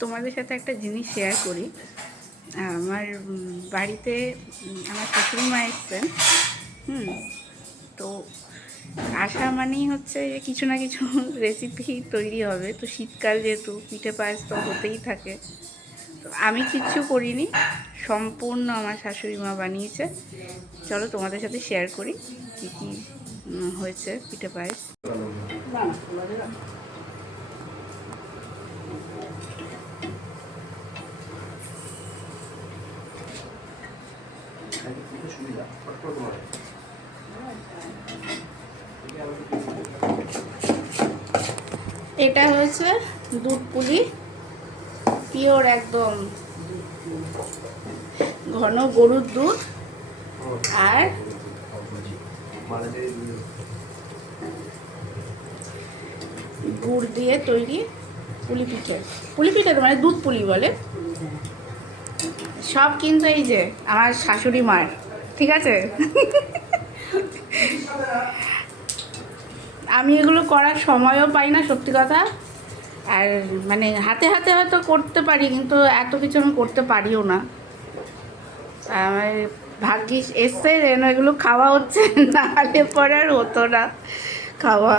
তোমাদের সাথে একটা জিনিস শেয়ার করি। আমার বাড়িতে আমার শাশুড়ি মা এসছেন। তো আসা মানেই হচ্ছে যে কিছু না কিছু রেসিপি তৈরি হবে। তো শীতকাল যেহেতু পিঠে পায়েস তো হতেই থাকে। তো আমি কিচ্ছু করিনি, সম্পূর্ণ আমার শাশুড়ি মা বানিয়েছে। চলো তোমাদের সাথে শেয়ার করি কী কী হয়েছে পিঠে পায়েস। এটা হয়েছে দুধ পুলি, পিওর একদম ঘন গরুর দুধ আর গুড় দিয়ে তৈরি পুলি পিঠে। পুলি পিঠে তো মানে দুধ পুলি বলে। সব কিন্তু এই যে আমার শাশুড়ি মার, ঠিক আছে। আমি এগুলো করার সময়ও পাই না, সত্যি কথা। আর মানে হাতে হাতে হয়তো করতে পারি, কিন্তু এত কিছু আমি করতে পারিও না। আমার ভাগ্যিস এসছে যেন এগুলো খাওয়া হচ্ছে, নাহলে পরে আর হতো না খাওয়া।